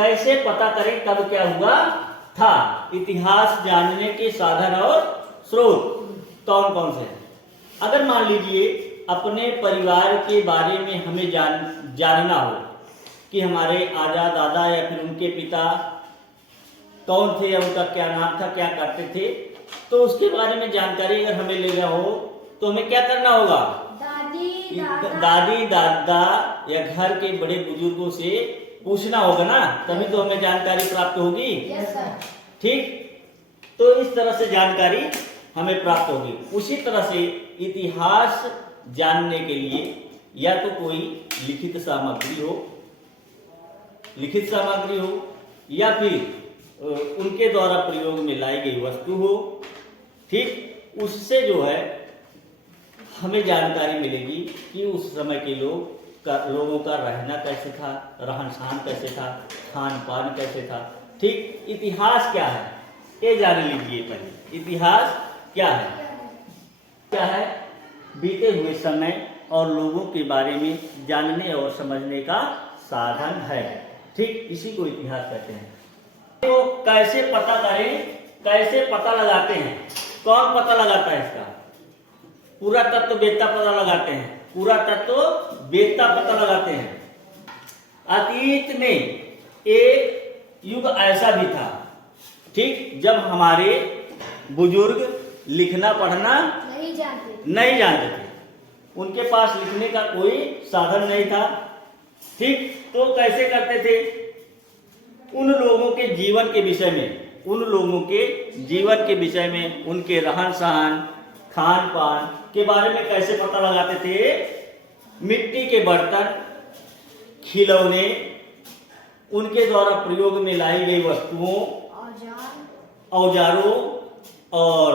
कैसे पता करें कब क्या हुआ था। इतिहास जानने के साधन और स्रोत कौन कौन से हैं? अगर मान लीजिए अपने परिवार के बारे में हमें जानना हो कि हमारे आजा दादा या फिर उनके पिता कौन थे या उनका क्या नाम था, क्या करते थे, तो उसके बारे में जानकारी अगर हमें लेना हो तो हमें क्या करना होगा? दादी दादा या घर के बड़े बुजुर्गों से पूछना होगा ना, तभी तो हमें जानकारी प्राप्त होगी। ठीक, तो इस तरह से जानकारी हमें प्राप्त होगी। उसी तरह से इतिहास जानने के लिए या तो कोई लिखित सामग्री हो या फिर उनके द्वारा प्रयोग में लाई गई वस्तु हो। ठीक, उससे जो है हमें जानकारी मिलेगी कि उस समय के लोगों का रहना कैसे था, रहन सहन कैसे था, खान पान कैसे था। ठीक, इतिहास क्या है ये जान लीजिए पहले। इतिहास क्या है? बीते हुए समय और लोगों के बारे में जानने और समझने का साधन है। ठीक, इसी को इतिहास कहते हैं। तो कैसे पता करें, कैसे पता लगाते हैं? कौन पता लगाता है इसका? पुरातत्ववेत्ता पता लगाते हैं। पुरातत्ववेत्ता पता लगाते हैं। अतीत में एक युग ऐसा भी था, ठीक, जब हमारे बुजुर्ग लिखना पढ़ना नहीं जानते थे, उनके पास लिखने का कोई साधन नहीं था। ठीक, तो कैसे करते थे? उन लोगों के जीवन के विषय में, उनके रहन सहन, खान पान के बारे में कैसे पता लगाते थे? मिट्टी के बर्तन, खिलौने, उनके द्वारा प्रयोग में लाई गई वस्तुओं, औजारों और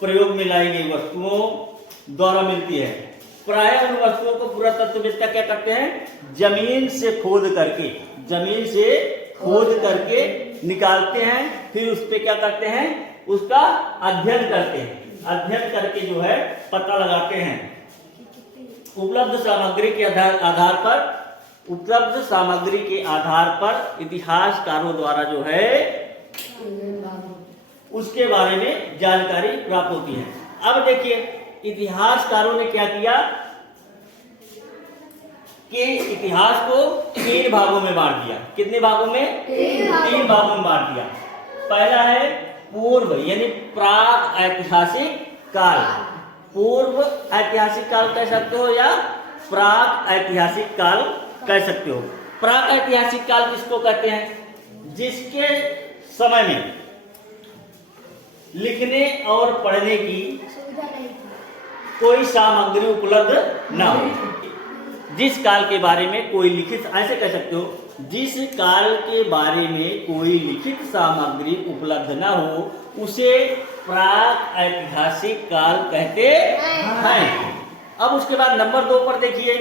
प्रयोग में लाई गई वस्तुओं द्वारा मिलती है। प्रायः उन वस्तुओं को पुरातत्ववेत्ता क्या करते हैं? जमीन से खोद करके निकालते हैं, फिर उस पे क्या करते हैं? उसका अध्ययन करते हैं। अध्ययन करके जो है पता लगाते हैं। उपलब्ध सामग्री के आधार पर इतिहासकारों द्वारा जो है उसके बारे में जानकारी प्राप्त होती है। अब देखिए इतिहासकारों ने क्या किया कि इतिहास को 3 भागों में बांट दिया। कितने भागों में? 3 भागों में बांट दिया। पहला है पूर्व यानी प्राक ऐतिहासिक काल। पूर्व ऐतिहासिक काल कह सकते हो या प्राक ऐतिहासिक काल कह सकते हो। प्राक ऐतिहासिक काल किसको कहते हैं? जिसके समय में लिखने और पढ़ने की कोई सामग्री उपलब्ध न हो। जिस काल के बारे में कोई लिखित, ऐसे कह सकते हो, जिस काल के बारे में कोई लिखित सामग्री उपलब्ध न हो उसे प्राक ऐतिहासिक काल कहते हैं। अब उसके बाद नंबर 2 पर देखिए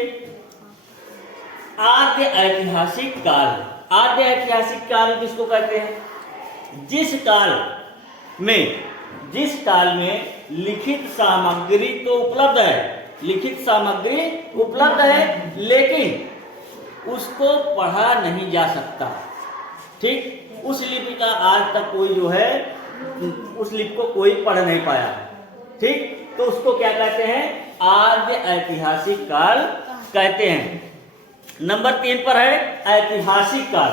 आद्य ऐतिहासिक काल। आद्य ऐतिहासिक काल किसको कहते हैं? जिस काल में लिखित सामग्री तो उपलब्ध है, लेकिन उसको पढ़ा नहीं जा सकता। ठीक, उस लिपि का आज तक कोई जो है उस लिपि को कोई पढ़ नहीं पाया। ठीक, तो उसको क्या कहते हैं? आद्य ऐतिहासिक काल कहते हैं। नंबर 3 पर है ऐतिहासिक काल।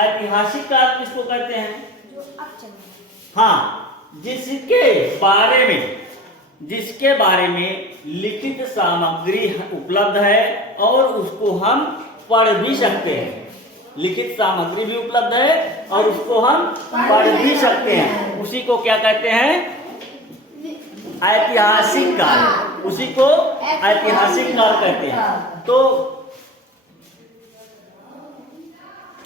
ऐतिहासिक काल किसको कहते हैं? हाँ, जिसके बारे में लिखित सामग्री उपलब्ध है और उसको हम पढ़ भी सकते हैं। लिखित सामग्री भी उपलब्ध है और उसको हम पढ़ भी सकते हैं। उसी को क्या कहते हैं? ऐतिहासिक काल। उसी को ऐतिहासिक काल कहते हैं। तो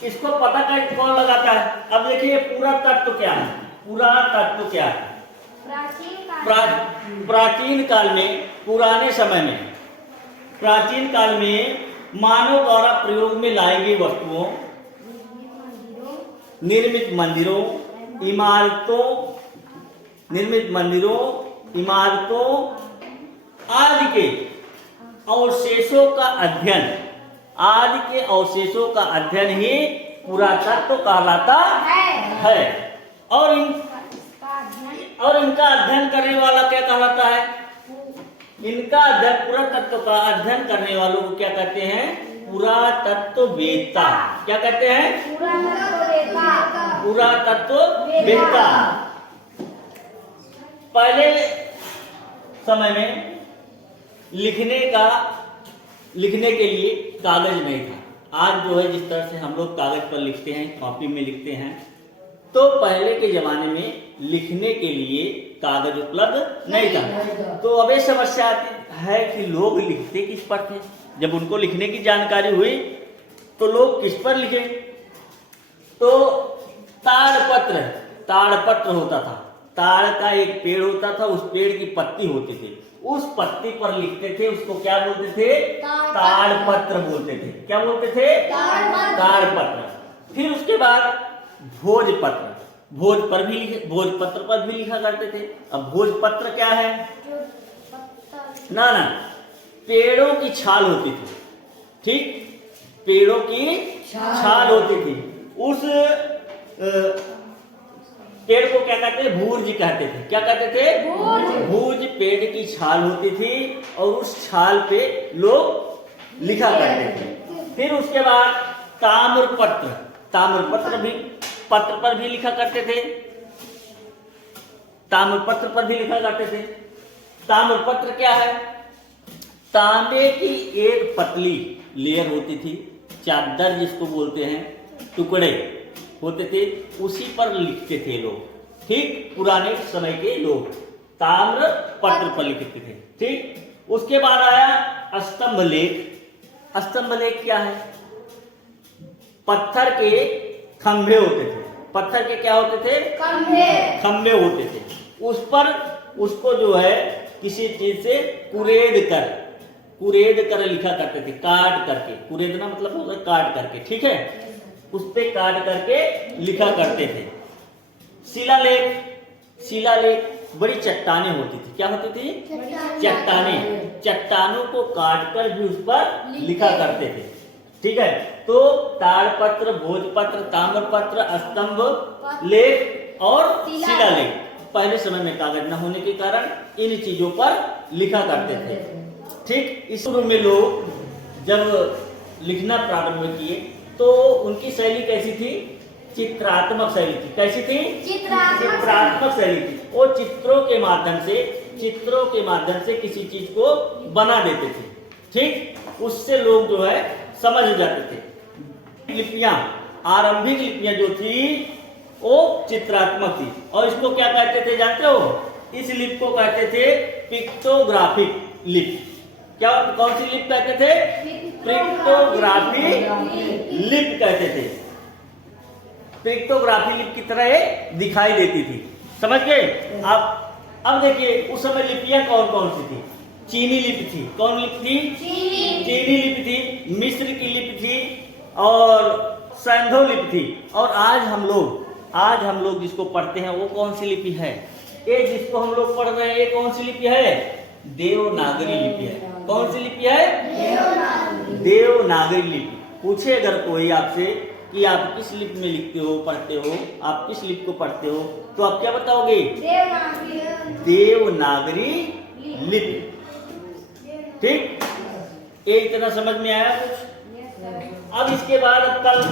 इसको पता कौन लगाता है? अब देखिए पुरातत्व क्या है? प्राचीन काल में, पुराने समय में, प्राचीन काल में मानव द्वारा प्रयोग में लाई गई वस्तुओं, निर्मित मंदिरों, इमारतों आदि के अवशेषों का आदि के अवशेषों का अध्ययन ही पुरातत्व कहलाता है। और इनका अध्ययन करने वाला क्या कहलाता है? इनका अध्ययन, पुरातत्व का अध्ययन करने वालों को क्या कहते हैं? पुरातत्ववेत्ता। क्या कहते हैं? पुरातत्ववेत्ता। पहले समय में लिखने के लिए कागज नहीं था। आज जो है जिस तरह से हम लोग कागज पर लिखते हैं, कॉपी में लिखते हैं, तो पहले के जमाने में लिखने के लिए कागज उपलब्ध नहीं था। तो अब ये समस्या आती है कि लोग लिखते किस पर थे? जब उनको लिखने की जानकारी हुई तो लोग किस पर लिखे? तो ताड़पत्र होता था। ताड़ का एक पेड़ होता था, उस पेड़ की पत्ती होती थी, उस पत्ती पर लिखते थे। उसको क्या बोलते थे? ताड़पत्र बोलते थे। क्या बोलते थे? ताड़पत्र। फिर उसके बाद भोजपत्र। भोजपत्र पर भी लिखा करते थे। अब भोजपत्र क्या है? ना, पेड़ों की छाल होती थी। ठीक, पेड़ों की छाल होती थी। उस पेड़ को क्या कहते थे? भूर्ज कहते थे। क्या कहते थे? भूर्ज पेड़ की छाल होती थी और उस छाल पे लोग लिखा करते थे। फिर उसके बाद ताम्रपत्र भी पत्र पर भी लिखा करते थे। ताम्रपत्र पर भी लिखा करते थे। ताम्रपत्र क्या है? तांबे की एक पतली लेयर होती थी, चादर जिसको बोलते हैं, टुकड़े होते थे, उसी पर लिखते थे लोग। ठीक, पुराने समय के लोग ताम्रपत्र पर लिखते थे। ठीक, उसके बाद आया स्तंभ लेख। स्तंभ लेख क्या है? पत्थर के खंभे होते थे। पत्थर के क्या होते थे? खंभे होते थे। उस पर उसको जो है किसी चीज से कुरेद कर लिखा करते थे, काट करके। कुरेदना मतलब होता है काट करके। ठीक है, उस पे काट करके लिखा करते थे। शिलालेख बड़ी चट्टानें होती थी। क्या होती थी? चट्टानों को काट कर भी उस पर लिखा करते थे। ठीक है, तो ताड़पत्र, भोजपत्र, ताम्रपत्र, स्तंभ लेख और शिलालेख। पहले समय में कागज न होने के कारण इन चीजों पर लिखा करते थे। ठीक, इस शुरू में लोग जब लिखना प्रारंभ किए तो उनकी शैली कैसी थी? चित्रात्मक शैली थी। कैसी थी? चित्रात्मक शैली थी। वो चित्रों के माध्यम से किसी चीज को बना देते थे। ठीक, उससे लोग जो है समझ जाते थे। आरंभिक लिपियां जो थी वो चित्रात्मक थी। और इसको क्या कहते थे जानते हो? इस लिपि को कहते थे पिक्टोग्राफिक लिपि। क्या, कौन सी लिपि कहते थे? पिक्टोग्राफी लिपि कहते थे। पिक्टोग्राफी लिपि की तरह दिखाई देती थी। समझ गए? अब देखिए उस समय लिपियां कौन कौन सी थी? चीनी लिपि थी। कौन लिपि थी? चीनी लिपि थी, मिस्र की लिपि थी और सैंधव लिपि थी। और आज हम लोग जिसको पढ़ते हैं वो कौन सी लिपि है? ये जिसको हम लोग पढ़ रहे हैं ये कौन सी लिपि है? देवनागरी लिपि है। कौन सी लिपि है? देवनागरी लिपि। पूछे अगर कोई आपसे कि आप किस लिपि में लिखते हो, पढ़ते हो, आप किस लिपि को पढ़ते हो, तो आप क्या बताओगे? देवनागरी लिपि। ठीक, ये इतना समझ में आया कुछ? अब इसके बाद अब कल